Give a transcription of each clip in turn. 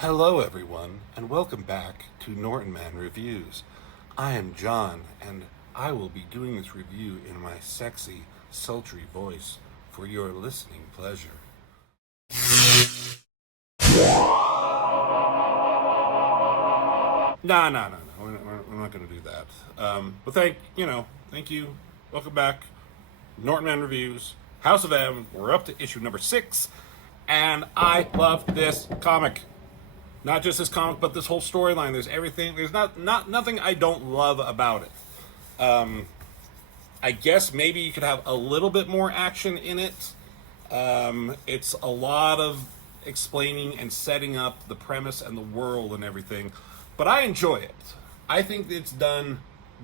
Hello, everyone, and welcome back to Norton Man Reviews. I am John, and I will be doing this review in my sexy, sultry voice for your listening pleasure. No. We're not going to do that. But thank you. Welcome back. Norton Man Reviews, House of M. We're up to issue number 6, and I love this comic. Not just this comic, but this whole storyline. There's everything. There's nothing I don't love about it. I guess maybe you could have a little bit more action in it. It's a lot of explaining and setting up the premise and the world and everything, but I enjoy it. I think it's done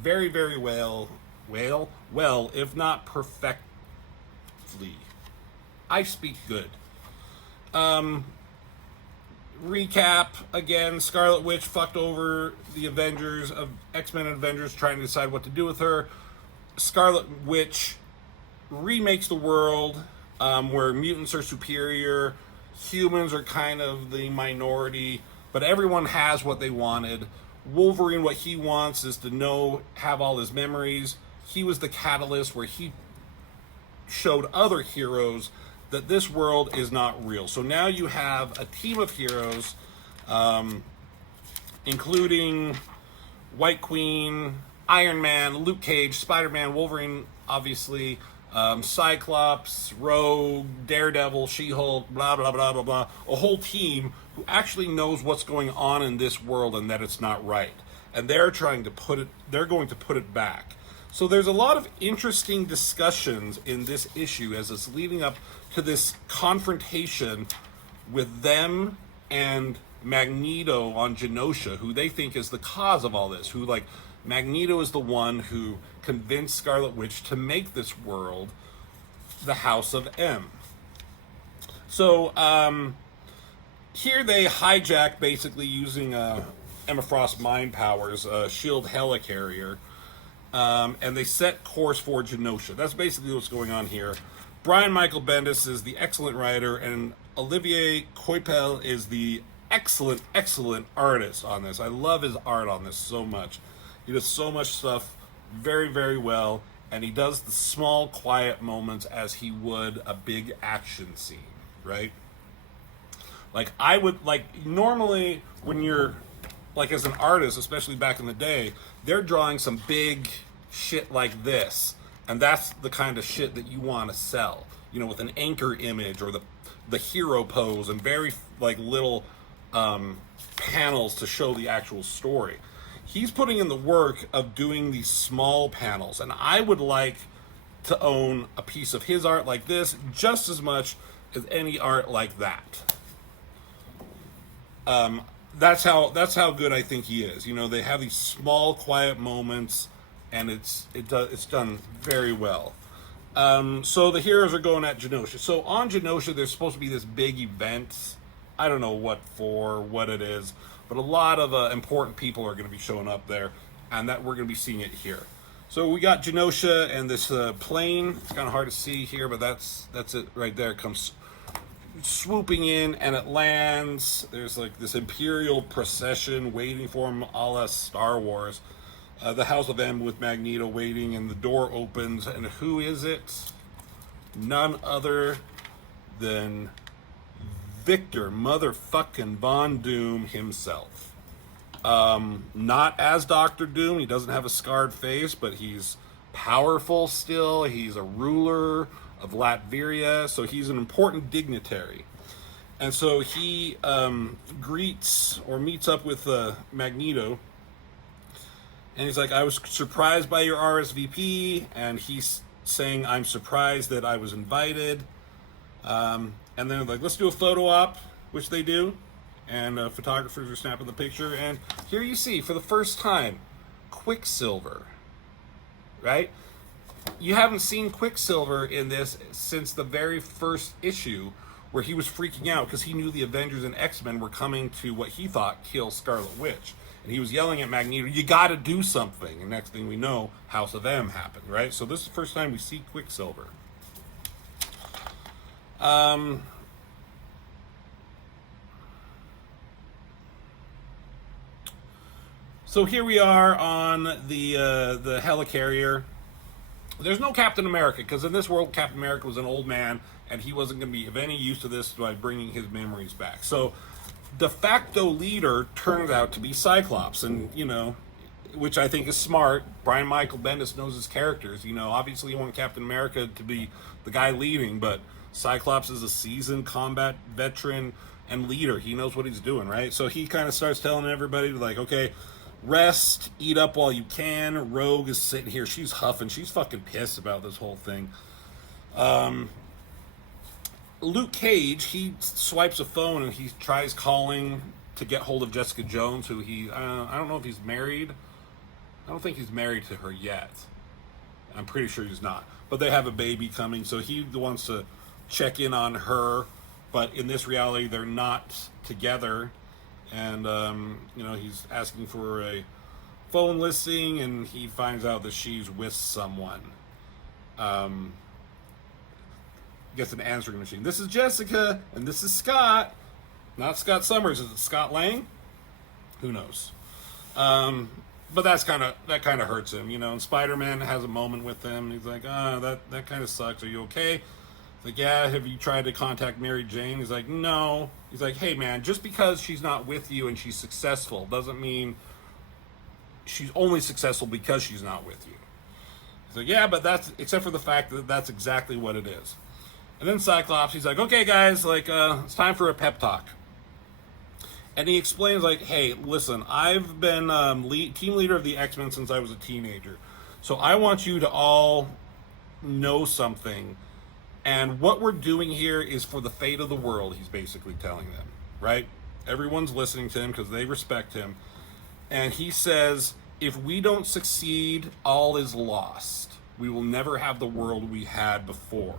very, very well, if not perfectly. I speak good. Recap again. Scarlet Witch fucked over the Avengers of X-Men and Avengers, trying to decide what to do with her. Scarlet Witch remakes the world where mutants are superior, humans are kind of the minority, but everyone has what they wanted. Wolverine, what he wants is to have all his memories. He was the catalyst where he showed other heroes that this world is not real. So now you have a team of heroes, including White Queen, Iron Man, Luke Cage, Spider-Man, Wolverine, obviously, Cyclops, Rogue, Daredevil, She-Hulk, blah, blah, blah, blah, blah. A whole team who actually knows what's going on in this world and that it's not right. And they're going to put it back. So there's a lot of interesting discussions in this issue as it's leading up to this confrontation with them and Magneto on Genosha, who they think is the cause of all this, Magneto is the one who convinced Scarlet Witch to make this world the House of M. So here they hijack, basically using Emma Frost's mind powers, a shield helicarrier, and they set course for Genosha. That's basically what's going on here. Brian Michael Bendis is the excellent writer, and Olivier Coipel is the excellent artist on this. I love his art on this so much. He does so much stuff very, very well, and he does the small, quiet moments as he would a big action scene, right? Normally when you're, as an artist, especially back in the day, they're drawing some big shit like this, and that's the kind of shit that you want to sell, with an anchor image or the hero pose and very little panels to show the actual story. He's putting in the work of doing these small panels, and I would like to own a piece of his art like this just as much as any art like that. That's how good I think he is. They have these small, quiet moments, and it's done very well. So the heroes are going at Genosha. So on Genosha, there's supposed to be this big event. I don't know what it is, but a lot of important people are going to be showing up there, and that we're going to be seeing it here. So we got Genosha and this plane. It's kind of hard to see here, but that's it right there. It comes swooping in, and it lands. There's this Imperial procession waiting for him, a la Star Wars. The House of M with Magneto waiting, and the door opens, and who is it? None other than Victor motherfucking Von Doom himself. Not as Dr. Doom. He doesn't have a scarred face, but he's powerful still. He's a ruler of Latveria, so he's an important dignitary. And so he greets or meets up with Magneto, and he's like, I was surprised by your RSVP, and he's saying, I'm surprised that I was invited. And then let's do a photo op, which they do, and photographers are snapping the picture, and here you see, for the first time, Quicksilver, right? You haven't seen Quicksilver in this since the very first issue, where he was freaking out because he knew the Avengers and X-Men were coming to what he thought kill Scarlet Witch. And he was yelling at Magneto, you gotta do something. And next thing we know, House of M happened, right? So this is the first time we see Quicksilver. So here we are on the helicarrier. There's no Captain America, because in this world, Captain America was an old man, and he wasn't going to be of any use to this by bringing his memories back. So, de facto leader turned out to be Cyclops, and, which I think is smart. Brian Michael Bendis knows his characters. Obviously you want Captain America to be the guy leading, but Cyclops is a seasoned combat veteran and leader. He knows what he's doing, right? So he kind of starts telling everybody, like, okay, rest, eat up while you can. Rogue is sitting here. She's huffing. She's fucking pissed about this whole thing. Luke Cage, he swipes a phone and he tries calling to get hold of Jessica Jones, who I don't know if he's married. I don't think he's married to her yet. I'm pretty sure he's not. But they have a baby coming, so he wants to check in on her. But in this reality, they're not together. And, he's asking for a phone listing, and he finds out that she's with someone. Gets an answering machine. This is Jessica, and this is Scott. Not Scott Summers. Is it Scott Lang? Who knows? But that kind of hurts him, And Spider-Man has a moment with him. He's like, that kind of sucks. Are you okay? He's like, yeah. Have you tried to contact Mary Jane? He's like, no. He's like, hey man, just because she's not with you and she's successful doesn't mean she's only successful because she's not with you. He's like, yeah, but except for the fact that that's exactly what it is. And then Cyclops, he's like, okay guys, it's time for a pep talk. And he explains, like, hey, listen, I've been team leader of the X-Men since I was a teenager. So I want you to all know something. And what we're doing here is for the fate of the world, he's basically telling them, right? Everyone's listening to him because they respect him. And he says, if we don't succeed, all is lost. We will never have the world we had before,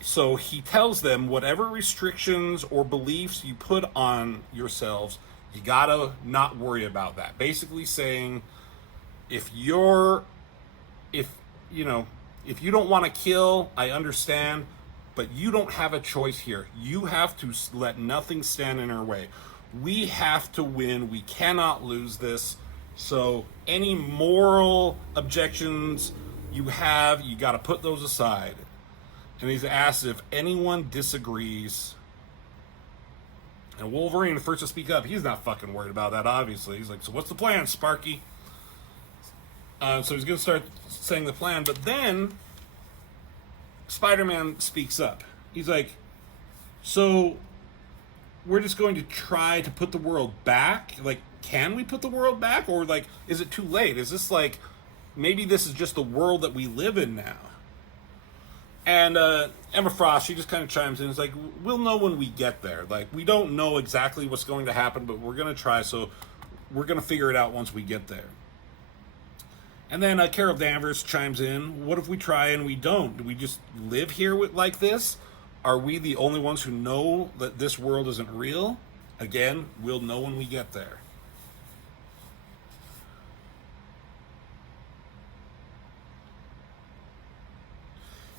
So he tells them whatever restrictions or beliefs you put on yourselves, you gotta not worry about that. Basically saying, if you don't want to kill, I understand, but you don't have a choice here. You have to let nothing stand in our way. We have to win. We cannot lose this. So any moral objections you have, you got to put those aside. And he's asked if anyone disagrees. And Wolverine, the first to speak up, he's not fucking worried about that, obviously. He's like, so what's the plan, Sparky? So he's going to start saying the plan. But then Spider-Man speaks up. He's like, so we're just going to try to put the world back? Like, can we put the world back? Or, is it too late? Is this maybe this is just the world that we live in now? And Emma Frost, she just kind of chimes in. It's like, we'll know when we get there. We don't know exactly what's going to happen, but we're going to try. So we're going to figure it out once we get there. And then Carol Danvers chimes in. What if we try and we don't? Do we just live here like this? Are we the only ones who know that this world isn't real? Again, we'll know when we get there.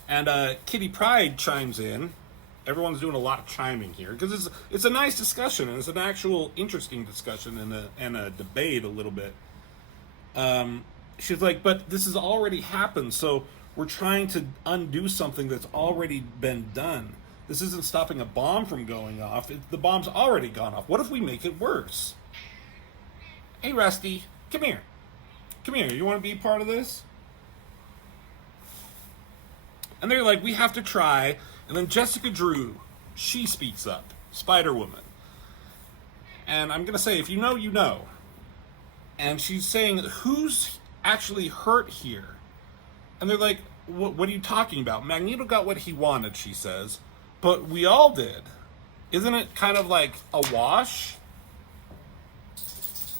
And Kitty Pryde chimes in. Everyone's doing a lot of chiming here because it's a nice discussion, and it's an actual interesting discussion and a debate a little bit. She's like, but this has already happened, so we're trying to undo something that's already been done. This isn't stopping a bomb from going off. The bomb's already gone off. What if we make it worse? Hey, Rusty, come here. Come here. You want to be part of this? And they're like, we have to try. And then Jessica Drew, she speaks up. Spider-Woman. And I'm going to say, if you know, you know. And she's saying, who's actually hurt here? And they're like, what are you talking about? Magneto got what he wanted, she says. But we all did. Isn't it kind of like a wash?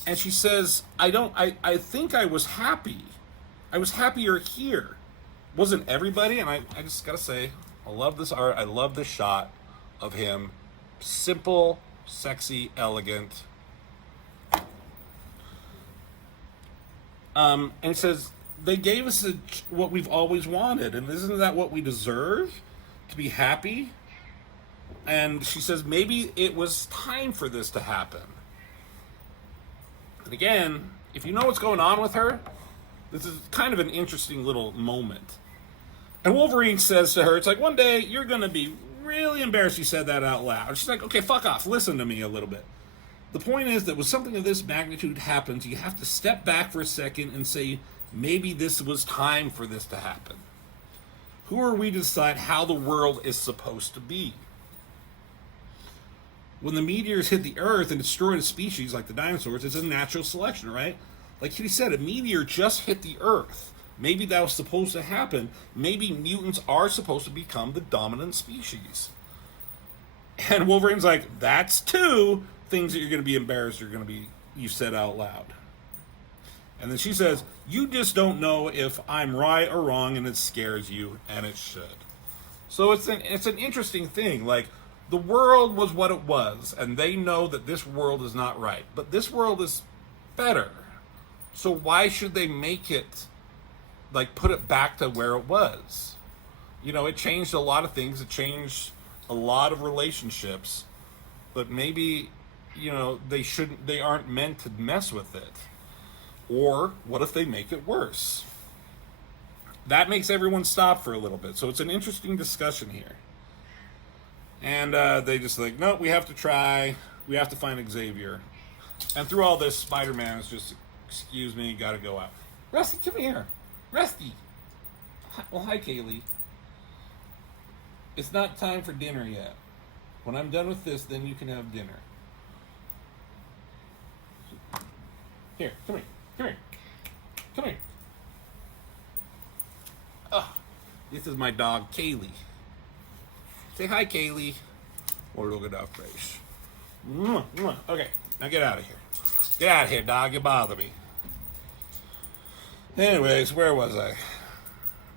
And she says, I think I was happy. I was happier here. Wasn't everybody? And I just gotta say, I love this art. I love this shot of him. Simple, sexy, elegant. And it says, they gave us what we've always wanted. And isn't that what we deserve? To be happy? And she says, maybe it was time for this to happen. And again, if you know what's going on with her, this is kind of an interesting little moment. And Wolverine says to her, it's like, one day you're going to be really embarrassed you said that out loud. She's like, okay, fuck off. Listen to me a little bit. The point is that when something of this magnitude happens, you have to step back for a second and say, maybe this was time for this to happen. Who are we to decide how the world is supposed to be? When the meteors hit the Earth and destroyed a species like the dinosaurs, it's a natural selection, right? Like he said, a meteor just hit the Earth. Maybe that was supposed to happen. Maybe mutants are supposed to become the dominant species. And Wolverine's like, that's two things that you're going to be embarrassed you said out loud. And then she says, you just don't know if I'm right or wrong, and it scares you, and it should. So it's an interesting thing. Like, the world was what it was, and they know that this world is not right. But this world is better. So why should they make it, like, put it back to where it was? You know, it changed a lot of things. It changed a lot of relationships. But maybe, you know, they aren't meant to mess with it. Or what if they make it worse? That makes everyone stop for a little bit. So it's an interesting discussion here. And they just like, no, we have to try. We have to find Xavier. And through all this, Spider-Man is just, excuse me, gotta go out. Rusty, come here. Rusty. Well, hi, Kaylee. It's not time for dinner yet. When I'm done with this, then you can have dinner. Here, come here. Come here. Come here. Oh, this is my dog, Kaylee. Say hi, Kaylee. Or look at that face. Okay, now get out of here. Get out of here, dog. You bother me. Anyways, where was I?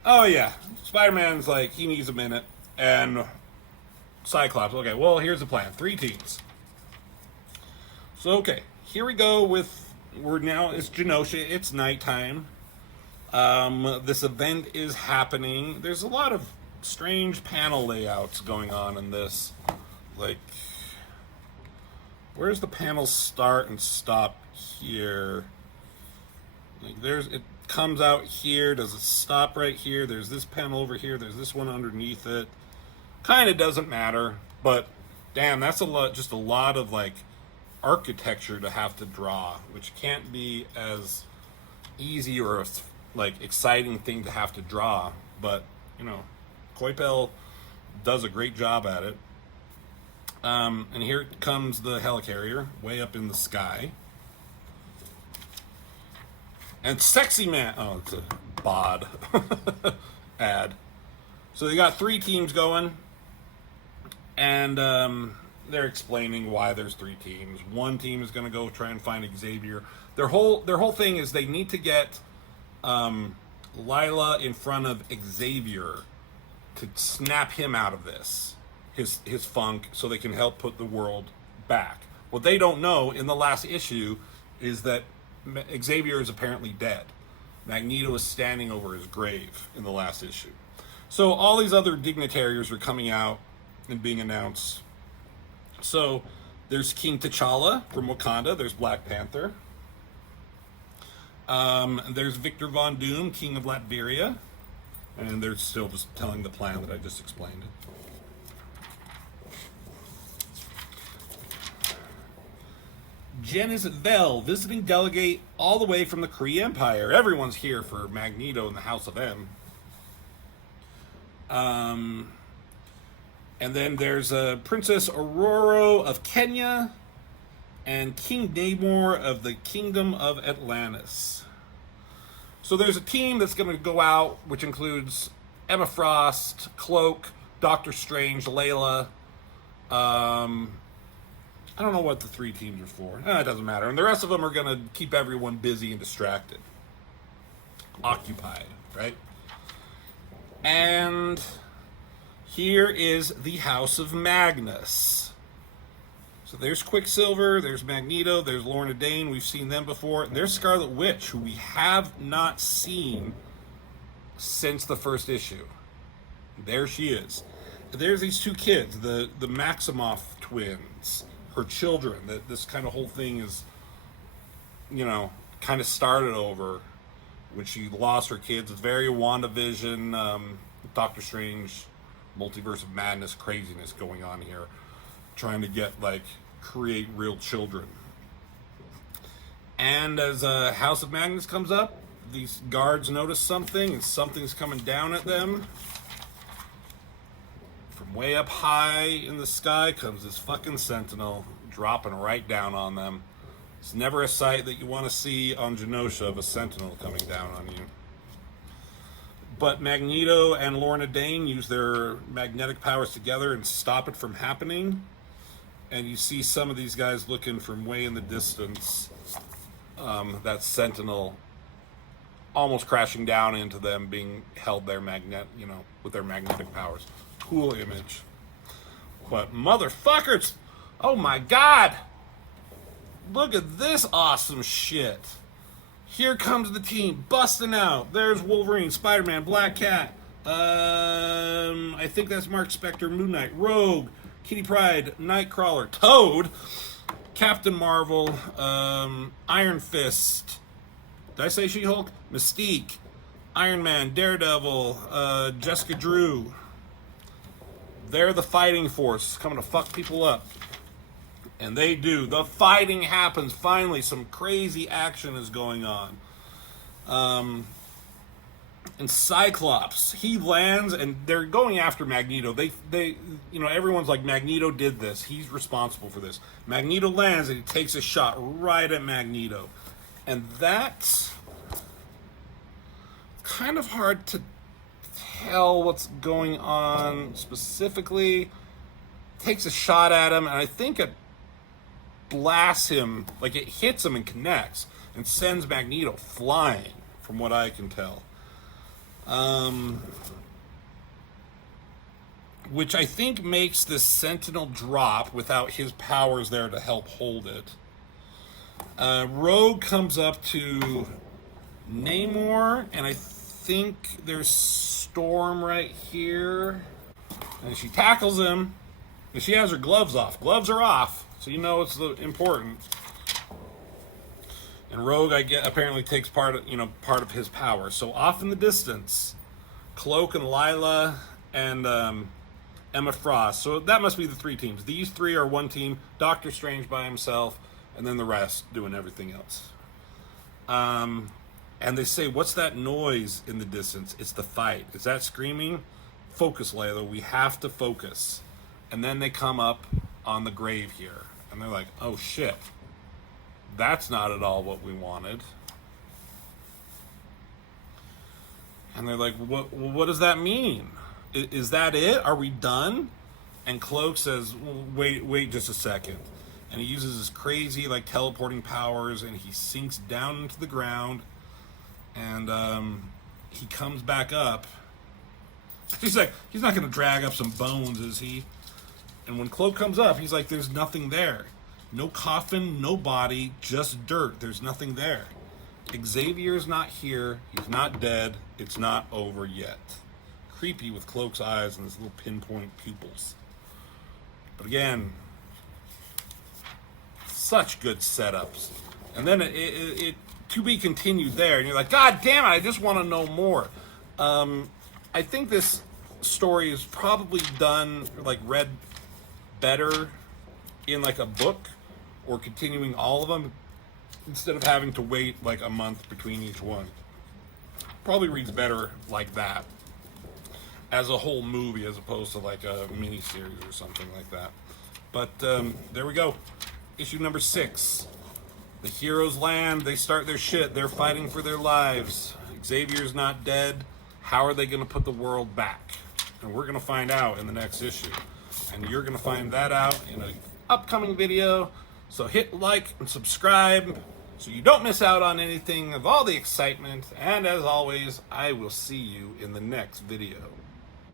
Oh, yeah. Spider-Man's like, he needs a minute. And Cyclops, okay, well, here's the plan. 3 teams. So, okay, here we go with... it's Genosha, it's nighttime. This event is happening. There's a lot of strange panel layouts going on in this. Like, where's the panels start and stop here? Like, it comes out here. Does it stop right here? There's this panel over here. There's this one underneath it. Kind of doesn't matter, but damn, that's just a lot of, like, architecture to have to draw, which can't be as easy or like exciting thing to have to draw, but you know, Coipel does a great job at it. And here comes the helicarrier way up in the sky, and Sexy Man, oh, it's a bod ad. So they got 3 teams going, and they're explaining why there's 3 teams. One team is going to go try and find Xavier. Their whole thing is they need to get Lila in front of Xavier to snap him out of this, his funk, so they can help put the world back. What they don't know in the last issue is that Xavier is apparently dead. Magneto is standing over his grave in the last issue. So all these other dignitaries are coming out and being announced. So there's King T'Challa from Wakanda. There's Black Panther. There's Victor Von Doom, King of Latveria. And they're still just telling the plan that I just explained. Janice Vell, visiting delegate all the way from the Kree Empire. Everyone's here for Magneto and the House of M. And then there's Princess Aurora of Kenya and King Namor of the Kingdom of Atlantis. So there's a team that's going to go out, which includes Emma Frost, Cloak, Doctor Strange, Layla. I don't know what the 3 teams are for. It doesn't matter. And the rest of them are going to keep everyone busy and distracted. Occupied, right? And here is the House of Magnus. So there's Quicksilver, there's Magneto, there's Lorna Dane. We've seen them before. And there's Scarlet Witch, who we have not seen since the first issue. There she is. There's these 2 kids, the Maximoff twins, her children. That this kind of whole thing is you know, kind of started over when she lost her kids. It's very WandaVision, Doctor Strange, multiverse of madness, craziness going on here, trying to get like create real children. And as House of Magnus comes up, these guards notice something, and something's coming down at them. From way up high in the sky comes this fucking sentinel, dropping right down on them. It's never a sight that you want to see on Genosha of a sentinel coming down on you. But Magneto and Lorna Dane use their magnetic powers together and stop it from happening. And you see some of these guys looking from way in the distance. That sentinel almost crashing down into them, being held their with their magnetic powers. Cool image. But motherfuckers, oh my god, look at this awesome shit. Here comes the team busting out. There's Wolverine, Spider-Man, Black Cat. I think that's Mark Spector, Moon Knight, Rogue, Kitty Pryde, Nightcrawler, Toad, Captain Marvel, Iron Fist. Did I say She-Hulk? Mystique, Iron Man, Daredevil, Jessica Drew. They're the fighting force coming to fuck people up. And they do. The fighting happens. Finally, some crazy action is going on. And Cyclops, he lands, and they're going after Magneto. They, everyone's like, Magneto did this. He's responsible for this. Magneto lands, and he takes a shot right at Magneto. And that's kind of hard to tell what's going on specifically. Takes a shot at him, and I think it blasts him, like it hits him and connects, and sends Magneto flying, from what I can tell. Which I think makes the Sentinel drop without his powers there to help hold it. Rogue comes up to Namor, and I think there's Storm right here. And she tackles him, and she has her gloves off. Gloves are off, so you know it's important. And Rogue, apparently takes part of his power. So off in the distance, Cloak and Lila and Emma Frost. So that must be the three teams. These three are one team. Doctor Strange by himself, and then the rest doing everything else. And they say, "What's that noise in the distance?" It's the fight. Is that screaming? Focus, Layla. We have to focus. And then they come up on the grave here, and they're like, "Oh shit. That's not at all what we wanted." And they're like, what does that mean? Is that it? Are we done? And Cloak says, wait just a second. And he uses his crazy, teleporting powers, and he sinks down into the ground, and he comes back up. He's like, he's not going to drag up some bones, is he? And when Cloak comes up, he's like, there's nothing there. No coffin, no body, just dirt. There's nothing there. Xavier's not here. He's not dead. It's not over yet. Creepy with Cloak's eyes and his little pinpoint pupils. But again, such good setups. And then it to be continued there. And you're like, God damn it, I just want to know more. I think this story is probably done, read better in a book, or continuing all of them, instead of having to wait a month between each one. Probably reads better like that, as a whole movie, as opposed to a mini-series or something like that. But there we go. Issue number 6. The heroes land, they start their shit, they're fighting for their lives. Xavier's not dead. How are they going to put the world back? And we're going to find out in the next issue. And you're going to find that out in an upcoming video. So hit like and subscribe so you don't miss out on anything of all the excitement. And as always, I will see you in the next video.